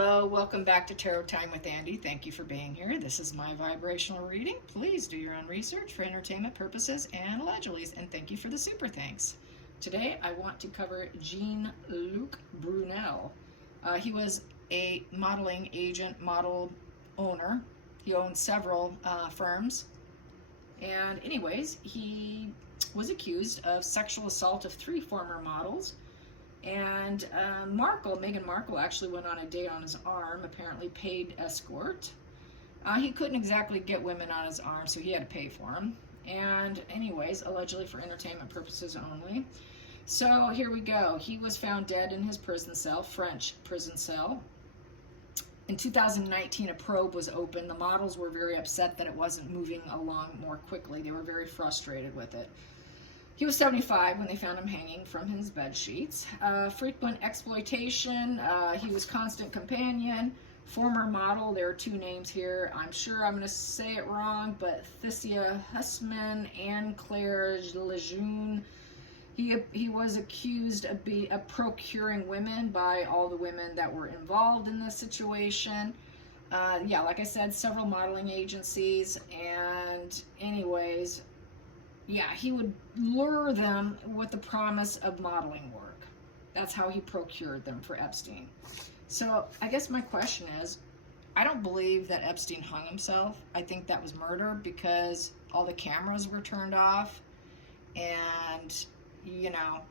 Hello, welcome back to Tarot Time with Andy. Thank you for being here. This is my vibrational reading. Please do your own research for entertainment purposes and allegedly, and thank you for the super thanks. Today I want to cover Luc Brunel. He was a modeling agent, model owner. He owned several firms. And anyways, he was accused of sexual assault of 3 former models. And Meghan Markle actually went on a date on his arm, apparently paid escort. He couldn't exactly get women on his arm, so he had to pay for them. And anyways, allegedly for entertainment purposes only. So here we go. He was found dead in his prison cell, French prison cell. In 2019, a probe was opened. The models were very upset that it wasn't moving along more quickly. They were very frustrated with it. He was 75 when they found him hanging from his bed sheets. Frequent exploitation. He was constant companion. Former model. There are 2 names here. I'm sure I'm going to say it wrong, but Thisia Hussman and Claire Lejeune. He was accused of procuring women by all the women that were involved in this situation. Yeah, like I said, several modeling agencies. And anyways, yeah, he would lure them with the promise of modeling work. That's how he procured them for Epstein. So I guess my question is, I don't believe that Epstein hung himself. I think that was murder because all the cameras were turned off. And, you know,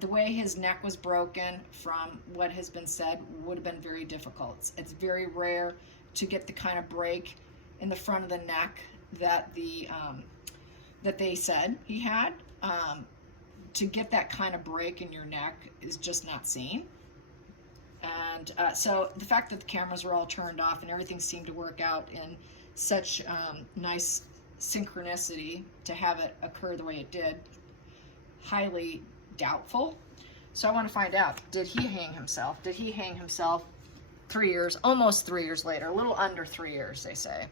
the way his neck was broken from what has been said would have been very difficult. It's very rare to get the kind of break in the front of the neck that that they said he had. To get that kind of break in your neck is just not seen. And so the fact that the cameras were all turned off and everything seemed to work out in such nice synchronicity to have it occur the way it did, highly doubtful. So I want to find out, did he hang himself? Did he hang himself 3 years, almost 3 years later, a little under 3 years, they say.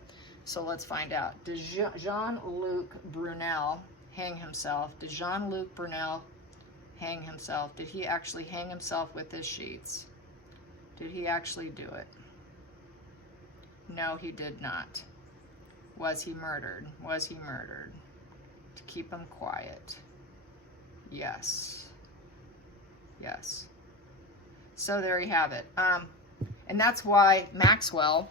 So let's find out. Did Jean-Luc Brunel hang himself? Did Jean-Luc Brunel hang himself? Did he actually hang himself with his sheets? Did he actually do it? No, he did not. Was he murdered? Was he murdered? To keep him quiet. Yes. Yes. So there you have it. And that's why Maxwell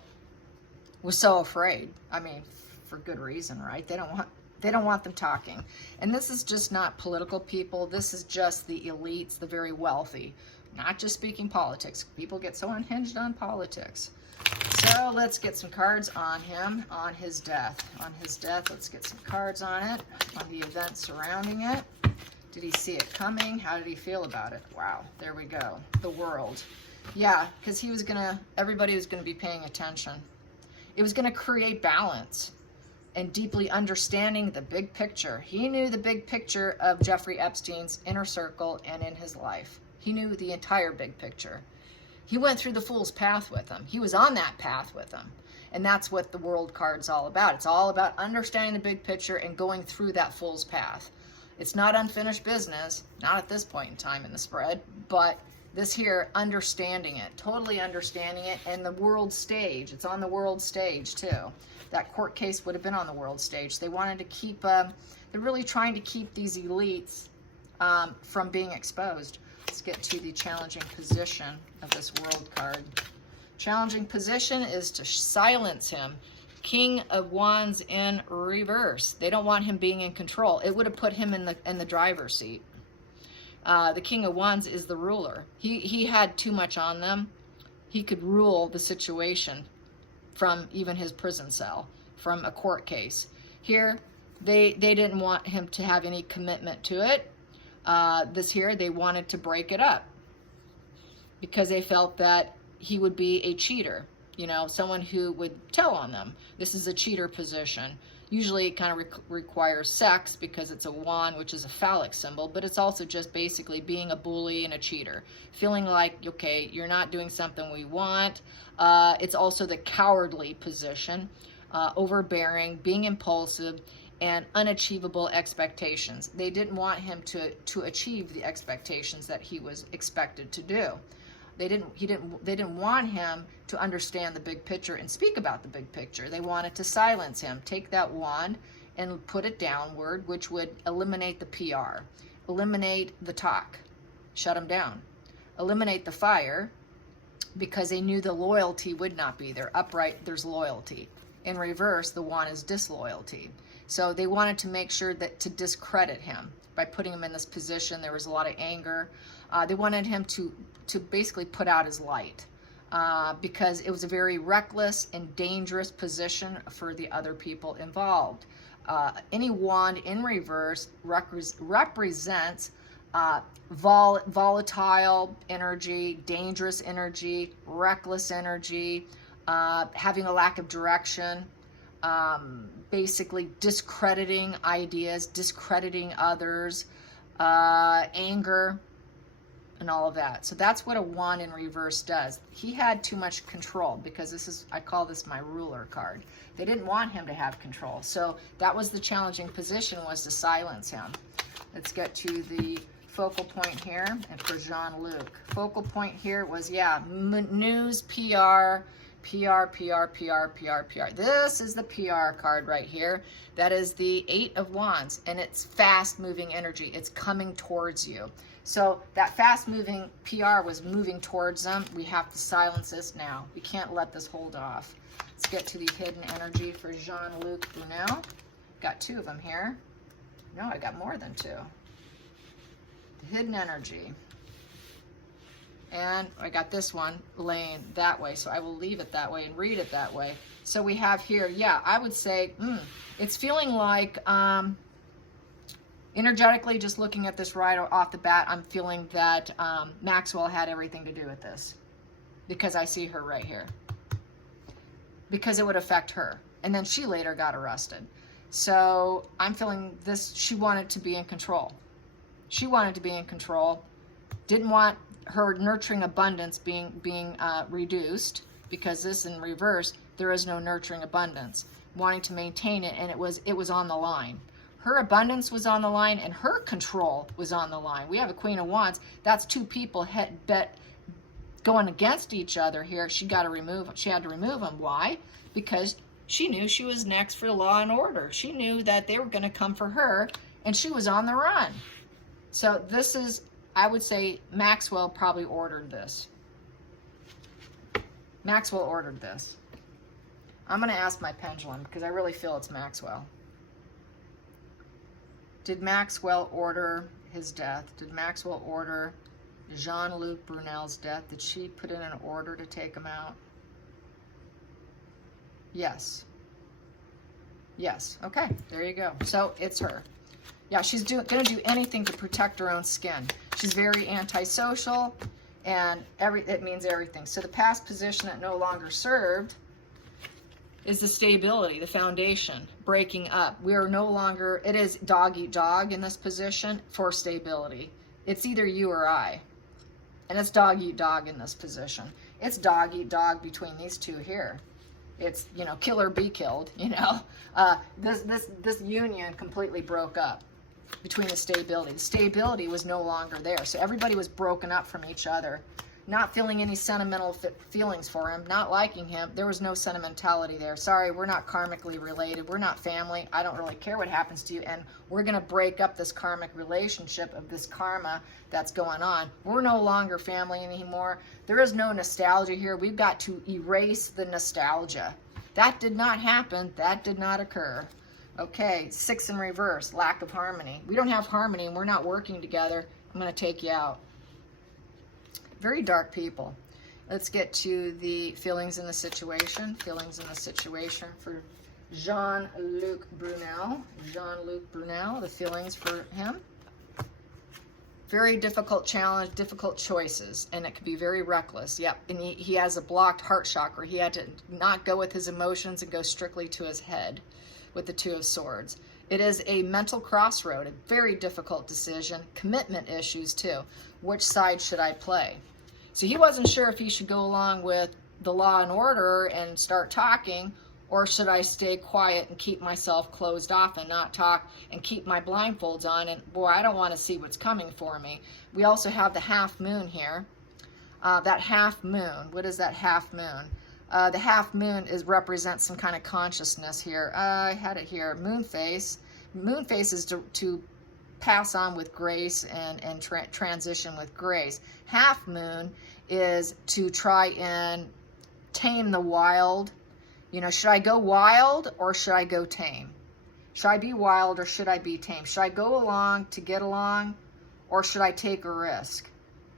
was so afraid. I mean, for good reason, right? They don't want them talking. And this is just not political people. This is just the elites, the very wealthy. Not just speaking politics. People get so unhinged on politics. So let's get some cards on him, on his death. On his death, let's get some cards on it, on the events surrounding it. Did he see it coming? How did he feel about it? Wow, there we go. The world. Yeah, because everybody was going to be paying attention. It was going to create balance and deeply understanding the big picture. He knew the big picture of Jeffrey Epstein's inner circle and in his life. He knew the entire big picture. He went through the fool's path with him. He was on that path with him. And that's what the world card's all about. It's all about understanding the big picture and going through that fool's path. It's not unfinished business, not at this point in time in the spread, but this here, understanding it, totally understanding it, and the world stage. It's on the world stage, too. That court case would have been on the world stage. They wanted to keep, they're really trying to keep these elites from being exposed. Let's get to the challenging position of this world card. Challenging position is to silence him. King of Wands in reverse. They don't want him being in control. It would have put him in the driver's seat. The King of Wands is the ruler. He had too much on them. He could rule the situation from even his prison cell, from a court case. Here, they didn't want him to have any commitment to it. They wanted to break it up because they felt that he would be a cheater. You know, someone who would tell on them. This is a cheater position. Usually it kind of requires sex because it's a wand, which is a phallic symbol, but it's also just basically being a bully and a cheater. Feeling like, okay, you're not doing something we want. It's also the cowardly position, overbearing, being impulsive, and unachievable expectations. They didn't want him to achieve the expectations that he was expected to do. They didn't want him to understand the big picture and speak about the big picture. They wanted to silence him. Take that wand and put it downward, which would eliminate the PR, eliminate the talk, shut him down, eliminate the fire, because they knew the loyalty would not be there. Upright, there's loyalty. In reverse, the wand is disloyalty. So they wanted to make sure that to discredit him by putting him in this position. There was a lot of anger. They wanted him to basically put out his light, because it was a very reckless and dangerous position for the other people involved. Any wand in reverse represents volatile energy, dangerous energy, reckless energy, having a lack of direction, basically discrediting ideas, discrediting others, anger, and all of that. So that's what a wand in reverse does. He had too much control, because I call this my ruler card. They didn't want him to have control. So that was the challenging position, was to silence him. Let's get to the focal point here, and for Jean-Luc. Focal point here was, news, PR. This is the PR card right here. That is the 8 of Wands, and it's fast-moving energy. It's coming towards you. So that fast-moving PR was moving towards them. We have to silence this now. We can't let this hold off. Let's get to the hidden energy for Jean-Luc Brunel. Got 2 of them here. No, I got more than 2. The hidden energy. And I got this one laying that way, so I will leave it that way and read it that way. So we have here, I would say, it's feeling like, energetically, just looking at this right off the bat, I'm feeling that Maxwell had everything to do with this, because I see her right here. Because it would affect her. And then she later got arrested. So I'm feeling this, she wanted to be in control. She wanted to be in control, didn't want her nurturing abundance being reduced, because this in reverse, there is no nurturing abundance. Wanting to maintain it, and it was on the line. Her abundance was on the line, and her control was on the line. We have a Queen of Wands. That's 2 people going against each other here. She had to remove them. Why? Because she knew she was next for law and order. She knew that they were going to come for her, and she was on the run. So this is, I would say, Maxwell probably ordered this. Maxwell ordered this. I'm going to ask my pendulum, because I really feel it's Maxwell. Did Maxwell order his death? Did Maxwell order Jean-Luc Brunel's death? Did she put in an order to take him out? Yes. Yes. Okay, there you go. So it's her. Yeah, she's going to do anything to protect her own skin. She's very antisocial, and it means everything. So the past position that no longer served is the stability, the foundation, breaking up. We are no longer, it is dog eat dog in this position for stability. It's either you or I. And it's dog eat dog in this position. It's dog eat dog between these 2 here. It's, kill or be killed, This union completely broke up between the stability. The stability was no longer there. So everybody was broken up from each other. Not feeling any sentimental feelings for him, not liking him. There was no sentimentality there. Sorry, we're not karmically related. We're not family. I don't really care what happens to you. And we're going to break up this karmic relationship of this karma that's going on. We're no longer family anymore. There is no nostalgia here. We've got to erase the nostalgia. That did not happen. That did not occur. Okay, 6 in reverse, lack of harmony. We don't have harmony, and we're not working together. I'm going to take you out. Very dark people. Let's get to the feelings in the situation. Feelings in the situation for Jean-Luc Brunel. Jean-Luc Brunel, the feelings for him. Very difficult challenge, difficult choices, and it could be very reckless. Yep, and he has a blocked heart chakra. He had to not go with his emotions and go strictly to his head with the 2 of Swords. It is a mental crossroad, a very difficult decision. Commitment issues too. Which side should I play? So he wasn't sure if he should go along with the law and order and start talking, or should I stay quiet and keep myself closed off and not talk and keep my blindfolds on, and boy, I don't want to see what's coming for me. We also have the half moon here. That half moon, what is that half moon? The half moon represents some kind of consciousness here. I had it here, moon face. Moon face is to pass on with grace and transition with grace. Half moon is to try and tame the wild. You know, should I go wild or should I go tame? Should I be wild or should I be tame? Should I go along to get along or should I take a risk?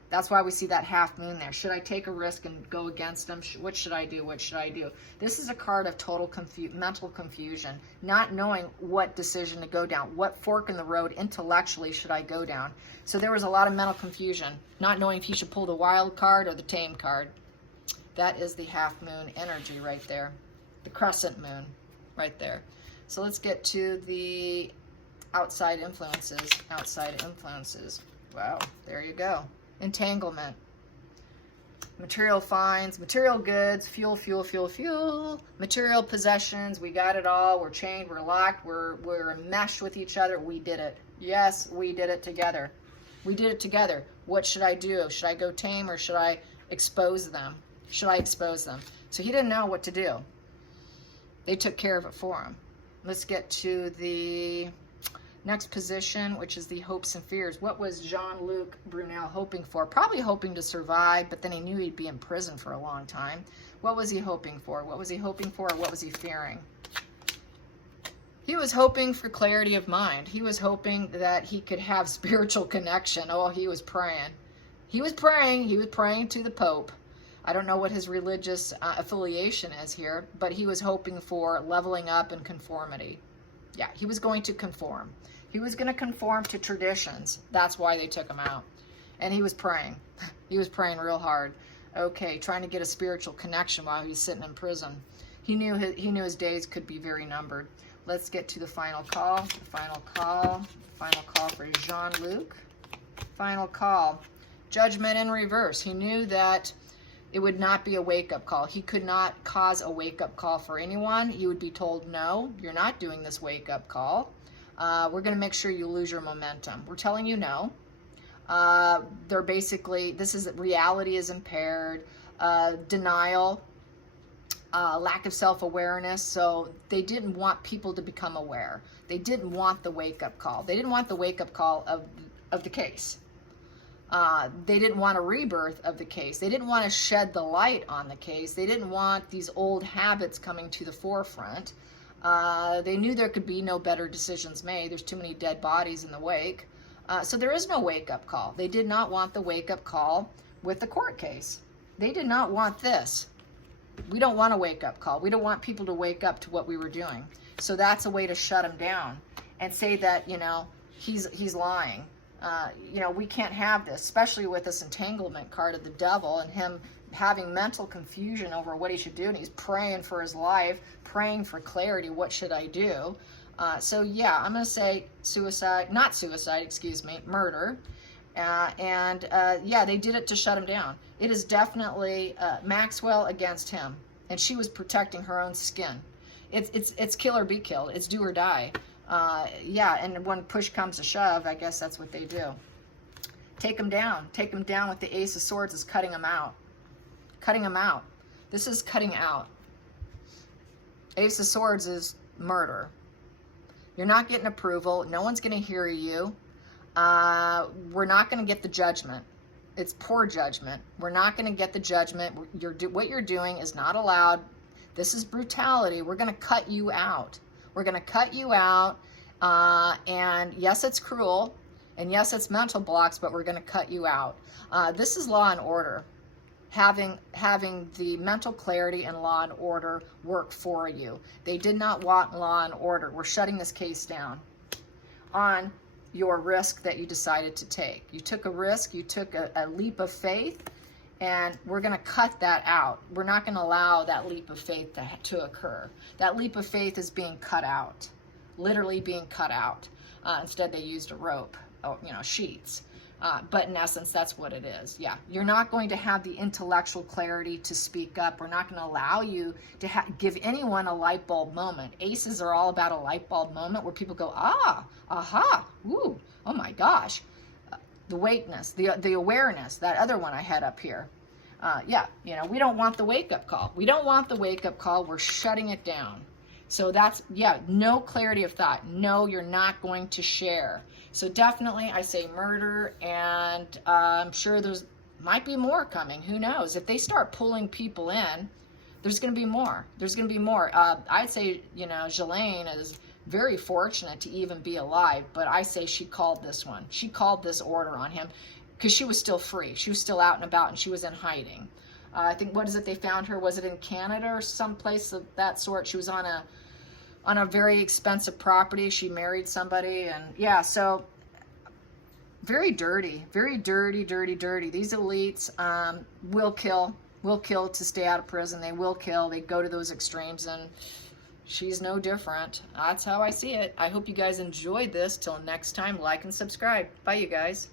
That's why we see that half moon there. Should I take a risk and go against them? What should I do? What should I do? This is a card of total mental confusion, not knowing what decision to go down. What fork in the road intellectually should I go down? So there was a lot of mental confusion, not knowing if he should pull the wild card or the tame card. That is the half moon energy right there. The crescent moon right there. So let's get to the outside influences. Outside influences. Wow, there you go. Entanglement. Material finds, material goods, fuel, material possessions. We got it all. We're chained, we're locked, we're enmeshed with each other. We did it. Yes, we did it together. We did it together. What should I do? Should I go tame or should I expose them? Should I expose them? So he didn't know what to do. They took care of it for him. Let's get to the next position, which is the hopes and fears. What was Luc Brunel hoping for? Probably hoping to survive, but then he knew he'd be in prison for a long time. What was he hoping for? What was he hoping for, or what was he fearing? He was hoping for clarity of mind. He was hoping that he could have spiritual connection. Oh, he was praying. He was praying. He was praying to the Pope. I don't know what his religious affiliation is here, but he was hoping for leveling up and conformity. Yeah, he was going to conform. He was going to conform to traditions. That's why they took him out. And he was praying. He was praying real hard. Okay, trying to get a spiritual connection while he was sitting in prison. He knew his days could be very numbered. Let's get to the final call. The final call. Final call for Jean-Luc. Final call. Judgment in reverse. He knew that it would not be a wake-up call. He could not cause a wake-up call for anyone. He would be told, no, you're not doing this wake-up call. We're going to make sure you lose your momentum. We're telling you no. They're basically, reality is impaired, denial, lack of self-awareness. So they didn't want people to become aware. They didn't want the wake-up call. They didn't want the wake-up call of the case. They didn't want a rebirth of the case. They didn't want to shed the light on the case. They didn't want these old habits coming to the forefront. They knew there could be no better decisions made. There's too many dead bodies in the wake. So there is no wake-up call. They did not want the wake-up call with the court case. They did not want this. We don't want a wake-up call. We don't want people to wake up to what we were doing. So that's a way to shut him down and say that, he's lying. We can't have this, especially with this entanglement card of the devil and him having mental confusion over what he should do. And he's praying for his life, praying for clarity. What should I do? So yeah, I'm going to say murder. Yeah, they did it to shut him down. It is definitely Maxwell against him. And she was protecting her own skin. It's kill or be killed. It's do or die. Yeah, and when push comes to shove, I guess that's what they do. Take him down. Take him down with the Ace of Swords is cutting him out. Cutting him out. This is cutting out. Ace of Swords is murder. You're not getting approval. No one's going to hear you. We're not going to get the judgment. It's poor judgment. We're not going to get the judgment. What you're doing is not allowed. This is brutality. We're going to cut you out. We're going to cut you out, and yes, it's cruel, and yes, it's mental blocks, but we're going to cut you out. This is law and order. Having the mental clarity and law and order work for you. They did not want law and order. We're shutting this case down on your risk that you decided to take. You took a risk, you took a leap of faith, and we're going to cut that out. We're not going to allow that leap of faith to occur. That leap of faith is being cut out, literally being cut out. Instead, they used a rope, sheets. But in essence, that's what it is. Yeah, you're not going to have the intellectual clarity to speak up. We're not going to allow you to give anyone a light bulb moment. Aces are all about a light bulb moment where people go, aha, ooh, oh my gosh. The wakeness, the awareness, that other one I had up here. Yeah, you know, we don't want the wake-up call. We don't want the wake-up call. We're shutting it down. So that's, yeah, no clarity of thought. No, you're not going to share. So definitely I say murder, and I'm sure there's might be more coming. Who knows? If they start pulling people in, there's going to be more. There's going to be more. I'd say, you know, Jelaine is very fortunate to even be alive, but I say she called this one. She called this order on him because she was still free. She was still out and about, and she was in hiding. I think, what is it, they found her, was it in Canada or someplace of that sort? She was on a very expensive property. She married somebody, and yeah, so very dirty, dirty. These elites will kill to stay out of prison. They will kill. They go to those extremes, and she's no different. That's how I see it. I hope you guys enjoyed this. Till next time, like and subscribe. Bye, you guys.